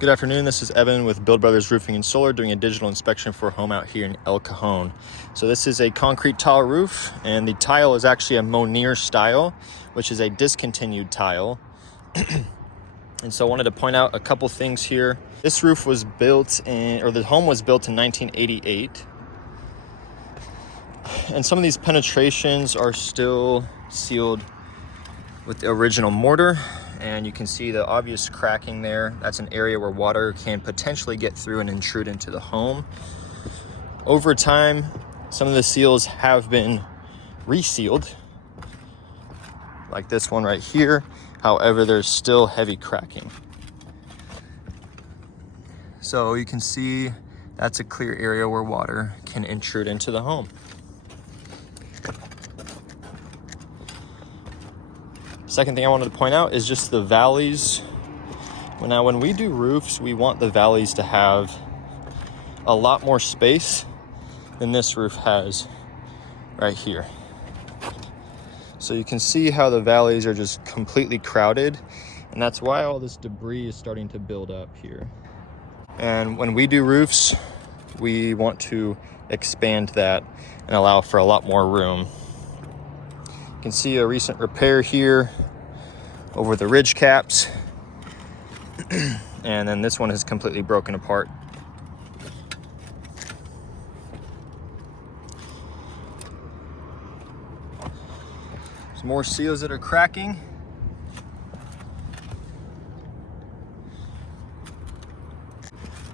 Good afternoon, this is Evan with Build Brothers Roofing and Solar doing a digital inspection for a home out here in El Cajon. So this is a concrete tile roof, and the tile is actually a Monier style, which is a discontinued tile. And so I wanted to point out a couple things here. This roof was built the home was built in 1988. And some of these penetrations are still sealed with the original mortar. And you can see the obvious cracking there. That's an area where water can potentially get through and intrude into the home. Over time, some of the seals have been resealed, like this one right here. However, there's still heavy cracking. So you can see that's a clear area where water can intrude into the home. Second thing I wanted to point out is just the valleys. Now, when we do roofs, we want the valleys to have a lot more space than this roof has right here. So you can see how the valleys are just completely crowded, and that's why all this debris is starting to build up here. And when we do roofs, we want to expand that and allow for a lot more room. You can see a recent repair here over the ridge caps. And then this one is completely broken apart. Some more seals that are cracking.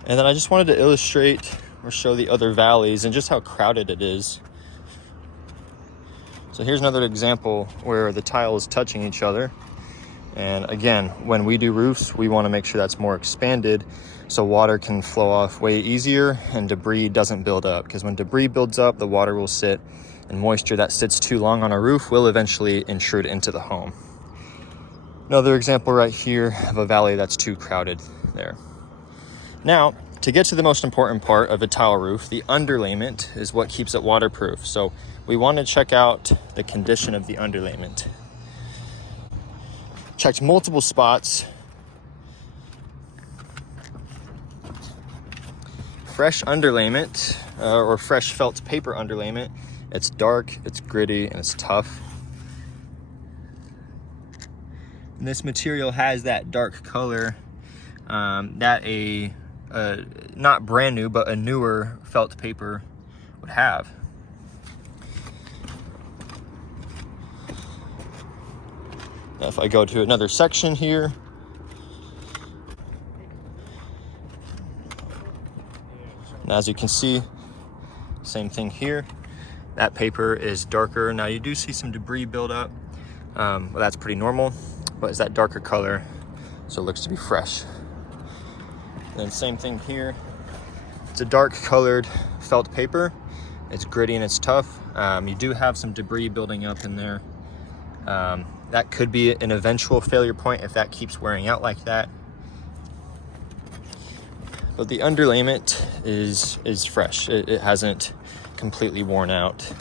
And then I just wanted to illustrate or show the other valleys and just how crowded it is. So here's another example where the tile is touching each other. And again, when we do roofs, we want to make sure that's more expanded so water can flow off way easier and debris doesn't build up. Because when debris builds up, the water will sit, and moisture that sits too long on a roof will eventually intrude into the home. Another example right here of a valley that's too crowded there. Now, to get to the most important part of a tile roof, the underlayment is what keeps it waterproof. So we want to check out the condition of the underlayment. Checked multiple spots. Fresh underlayment, or fresh felt paper underlayment. It's dark, it's gritty, and it's tough. And this material has that dark color that not brand new, but a newer felt paper would have. Now if I go to another section here, and as you can see, same thing here. That paper is darker. Now you do see some debris build up. Well, that's pretty normal, but it's that darker color, so it looks to be fresh. And then same thing here. It's a dark colored felt paper. It's gritty and it's tough. You do have some debris building up in there. That could be an eventual failure point if that keeps wearing out like that. But the underlayment is fresh. It hasn't completely worn out.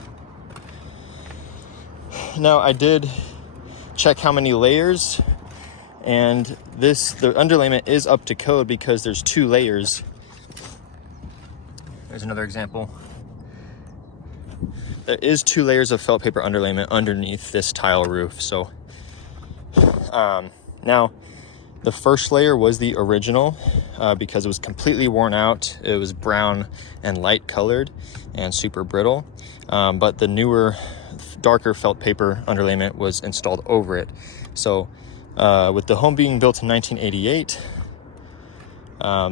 Now I did check how many layers, and the underlayment is up to code because there's 2 layers. There's another example. There is 2 layers of felt paper underlayment underneath this tile roof. So now the first layer was the original because it was completely worn out. It was brown and light colored and super brittle. But the newer, darker felt paper underlayment was installed over it. So with the home being built in 1988,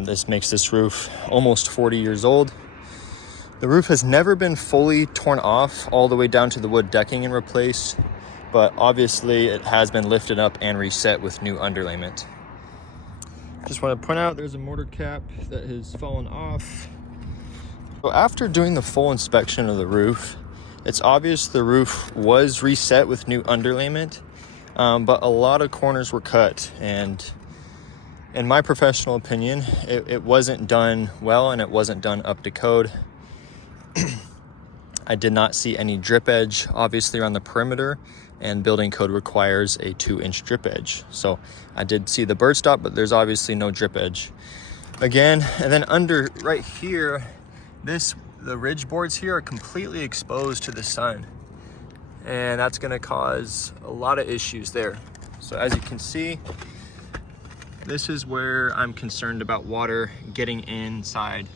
this makes this roof almost 40 years old. The roof has never been fully torn off all the way down to the wood decking and replaced, but obviously it has been lifted up and reset with new underlayment. Just want to point out there's a mortar cap that has fallen off. So after doing the full inspection of the roof, it's obvious the roof was reset with new underlayment, but a lot of corners were cut, and in my professional opinion, it wasn't done well and it wasn't done up to code. I did not see any drip edge, obviously, on the perimeter, and building code requires a 2-inch drip edge. So I did see the bird stop, but there's obviously no drip edge. Again, and then under right here, the ridge boards here are completely exposed to the sun, and that's going to cause a lot of issues there. So as you can see, this is where I'm concerned about water getting inside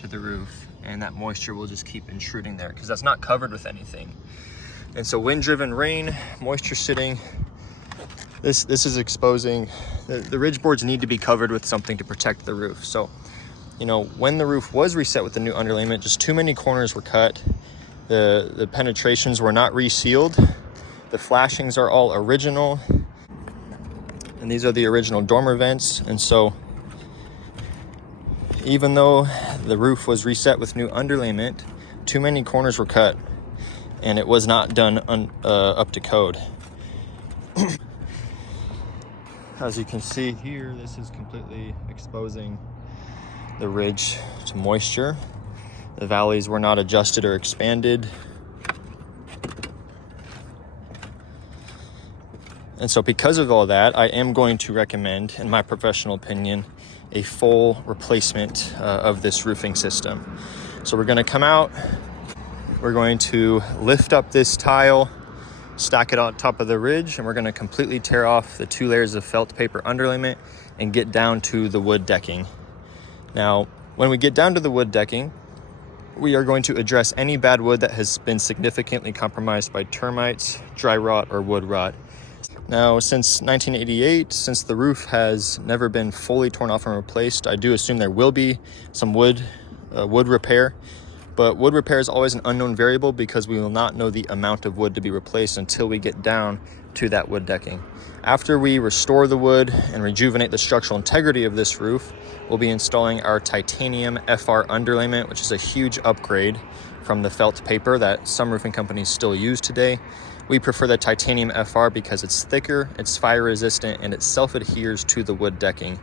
to the roof, and that moisture will just keep intruding there because that's not covered with anything. And so wind-driven rain, moisture sitting, this is exposing. The ridge boards need to be covered with something to protect the roof. So, you know, when the roof was reset with the new underlayment, just too many corners were cut. The penetrations were not resealed. The flashings are all original. And these are the original dormer vents. And so even though the roof was reset with new underlayment, too many corners were cut, and it was not done up to code. As you can see here, this is completely exposing the ridge to moisture. The valleys were not adjusted or expanded. And so because of all that, I am going to recommend, in my professional opinion, a full replacement of this roofing system. So we're gonna come out, we're going to lift up this tile, stack it on top of the ridge, and we're gonna completely tear off the 2 layers of felt paper underlayment and get down to the wood decking. Now, when we get down to the wood decking, we are going to address any bad wood that has been significantly compromised by termites, dry rot, or wood rot. Now, since 1988, since the roof has never been fully torn off and replaced, I do assume there will be some wood repair, but wood repair is always an unknown variable because we will not know the amount of wood to be replaced until we get down to that wood decking. After we restore the wood and rejuvenate the structural integrity of this roof, we'll be installing our titanium FR underlayment, which is a huge upgrade from the felt paper that some roofing companies still use today. We prefer the titanium FR because it's thicker, it's fire resistant, and it self-adheres to the wood decking.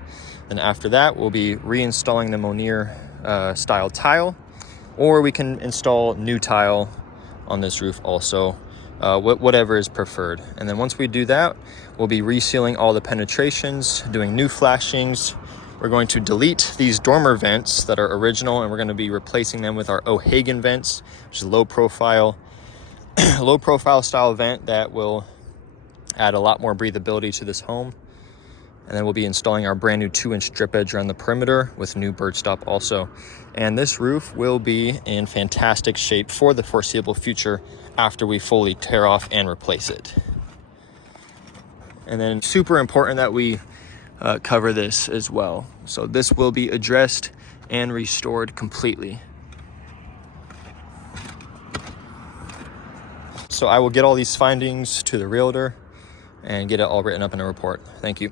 Then after that, we'll be reinstalling the Monier style tile, or we can install new tile on this roof also, whatever is preferred. And then once we do that, we'll be resealing all the penetrations, doing new flashings. We're going to delete these dormer vents that are original, and we're going to be replacing them with our O'Hagan vents, which is low profile style vent that will add a lot more breathability to this home. And then we'll be installing our brand new 2-inch drip edge around the perimeter with new bird stop also. And this roof will be in fantastic shape for the foreseeable future after we fully tear off and replace it. And then super important that we cover this as well. So this will be addressed and restored completely. So I will get all these findings to the realtor and get it all written up in a report. Thank you.